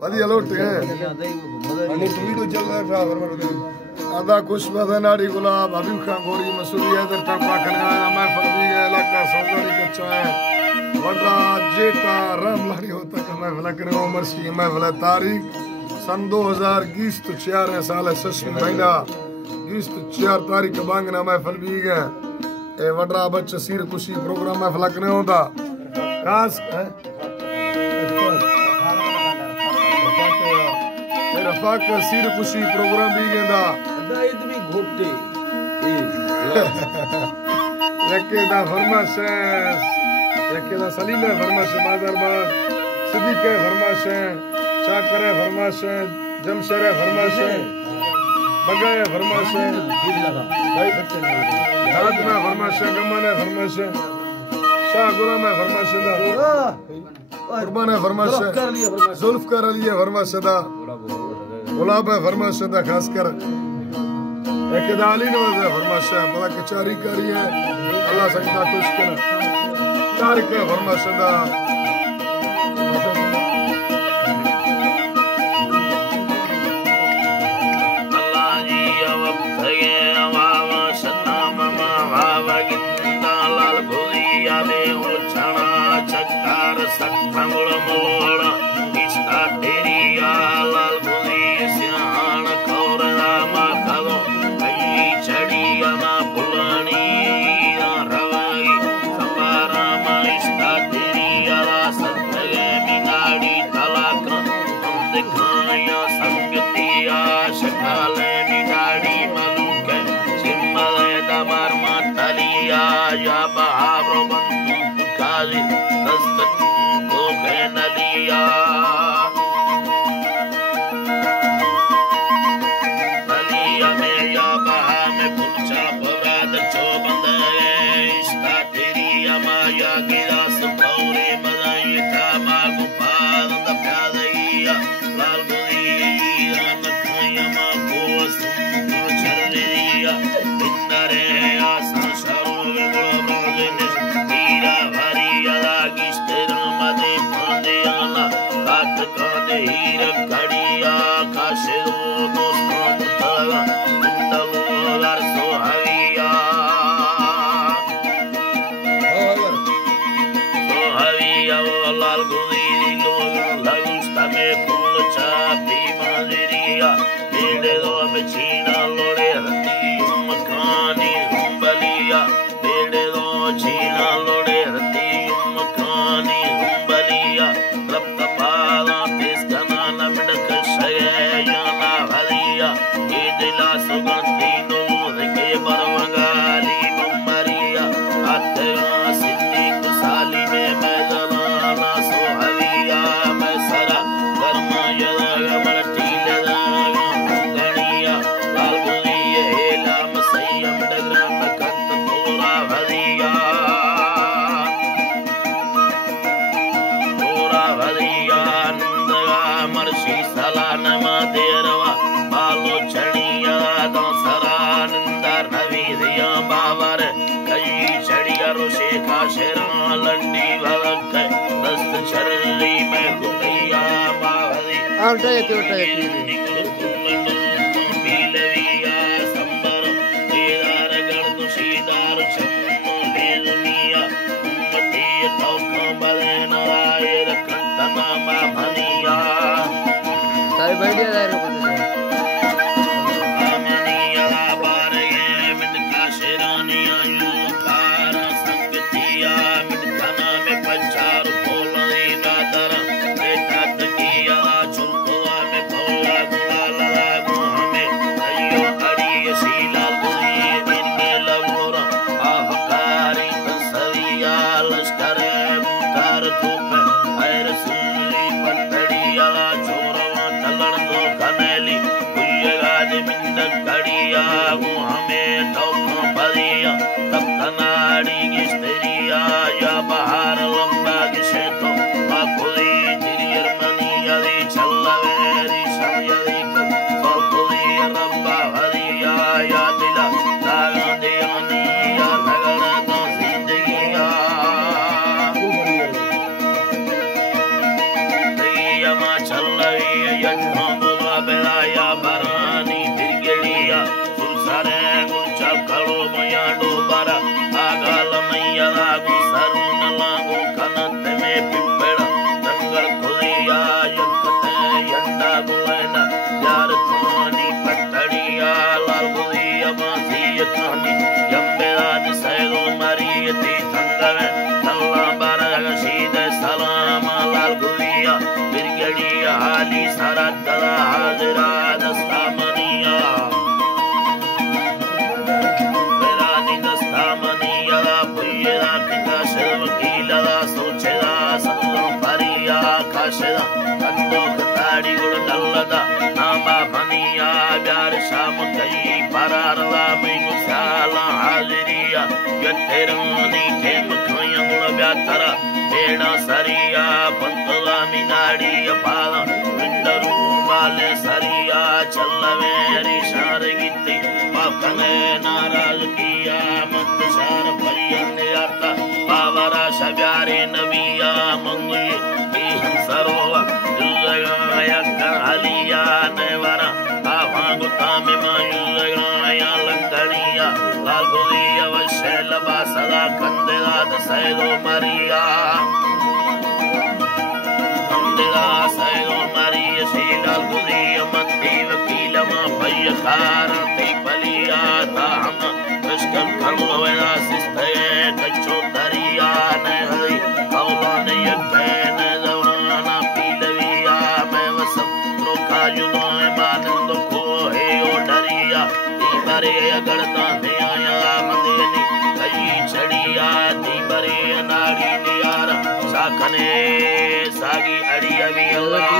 वधिया लोट है आधा खुशबद नाड़ी गुलाब हबीब खां गोरी मसूरी हैदर टपा खनगाना महफल भी है इलाका सौदारी कच्चा है वड्रा जेटा राम लाड़ी होता का महफल करे उमर सी महफल तारीख सन 2020 तो 4 साल सस्मी महीना 20 तो 4 तारीख बांगना महफल भी है ए वड्रा बच्चा सिर खुशी प्रोग्राम महफल करे होता खास है रफाक सिर खुशी प्रोग्राम भी गेंदा दायद भी घोटे यकेदा फरमाश यकेदा सलीम है फरमाश बाजारबाद सिद्दीक है फरमाश चाकर है फरमाश जमशेर है फरमाश बगा है फरमाश दाद में फरमाश गमन है फरमाश शाह गुलाम है फरमाश दा कुर्बान है फरमाश जुल्फकार अली है फरमाश दा गुलाब है फरमाश दा खासकर एकदाली नवाज है फरमाश बड़ा कचारी करी है अल्लाह संगता खुश कर तारिक है फरमाश दा अल्लाह जी वक्त ये आवा सतनाम मावा गिंदा लाल भोलिया में उछना चक्कर सत्थंगुल मोड़ इष्टा तेरी लाल भोली सियान कौर रामा करो कई चढ़िया ना पुरानी रवाई संबारा मा इष्टा तेरी आला सत्तगे मिनाड़ी तलाक हम दिखाया संगतिया शकाले मिनाड़ी मलूक सिम्मले दमार मातलिया या बहारो बंदूक काली दस्तक को नलिया नलिया में या बहा में कुचा बराद चौबंद इष्टा तेरी अमाया गिरा सुखौरे मलाई थामा गुपाल दप्यादगिया लाल गुलिया नखया मा को सुन चरलिया बिंदरे आसा शरो गुलो रोजने मीरा भरिया लागिस्तेरा मदे पांदेयाला काट कांदे हीर कड़िया काशेरो दोस्तों मुतला बिंदलो लार सोहविया सोहविया वो लाल गुली लोग लगुस्ता में फूल चापी माजरिया बेड़े दो में चीना लोड़े हती मकानी हुंबलिया बेड़े दो चीना लोड़े हती मकानी हुंबलिया रब्त पाला तेज कना नमड़क शया ना भलिया ये दिला सुगंधी नूर के बरवंगाली बम्बरिया आतेगा सिद्धि कुसाली में मैं जलाना सोहलिया मैं सरा गर्मा यदा मरटी लदा गणिया लाल गुलिये हेला मसयम डगरा में कंत तोरा भलिया नंदगा मर्शी सलानमा देरवा बालो चढ़िया दो सरानंदा नवी दिया बावर कई चढ़िया ऋषि का शेरा लंडी भलक दस्त चरली में गुटिया बावरी पीलविया संबर दीदार गर्द सीदार चम्मो ले दुनिया उम्मती तौफा बले नवायर कंटना मा भनिया ताई बैठिया दायरे को दे आमनिया बारे मिट का शेरानिया युकार संगतिया मिट खाना में पंचार बोलने नादर बेटा तकिया चुलकुआ में भौला गुलाला लागो हमें अयो अड़ी शीला गुली इनके लगोरा आहकारी तसरिया लश्कर मुतार धूप हैर सुली पतड़िया चोरवा तलड़ दो कनेली कुयगा दे मिंद कड़िया वो हमें टोको परिया तब तनाड़ी गिस्तेरिया या बाहर लंबा गिशेतो माकुली तिरियर मनिया दी चल्लवेरी शमयदी कल्कुली रब्बा हरिया या दिला लागा देवनिया नगर तो जिंदगिया चलवी यठोंगुला बेलाया बरानी दिर्गलिया सुरसरे गुचा कलो मयाडो बरा आगाल मैया लागू सरुन लागू कनत में पिप्पेड़ तंगल खुलिया यकते यंडा गुलेना यार थानी पट्टड़िया लाल गुलिया मासी थानी यम्बेराज सैलो मरियती तंगवे तल्ला बरग सीधे सलाम लाल गुलिया बिरगड़िया हाली सारा दला हाजरा दस्तामनिया बेरानी दस्तामनिया पुयरा पिता शर्वकीला सोचेला सल्लो परिया काशेला कंदो कताड़ी गुड़ दल्लदा नामा मनिया प्यार शाम कई परारला मैनु स्याला हाजरिया यत्तेरानी टेम खोया गुड़ व्यातरा बेड़ा सरिया पंतला मिनाड़ी पाला विंडरू वाले सरिया चलवेरी शार गीती पापने नाराज किया मत शार परियन आता पावरा शब्यारे नबिया मंगुये सरोवा दिलगाया कहलिया नेवरा आवागुता में मायुलगाया लंगड़िया लाल गुलिया वशेल बासला कंदेला दसैलो मरिया कंदेला सैलो मरिया शीलाल गुलिया मत्ती वकील मा भयकार ते पलिया ताम कृष्ण कलवेला सिस्ते कच्चो दरिया ने हरी कौला ने यज्ञ जवाना पीलविया में वसम रोकायुनो मानंद को है ओ डरिया दीबरे अगड़ता ने आया मंदिनी कई चढ़िया दीबरे नाड़ी नियारा साखने सागी अड़िया भी अल्लाह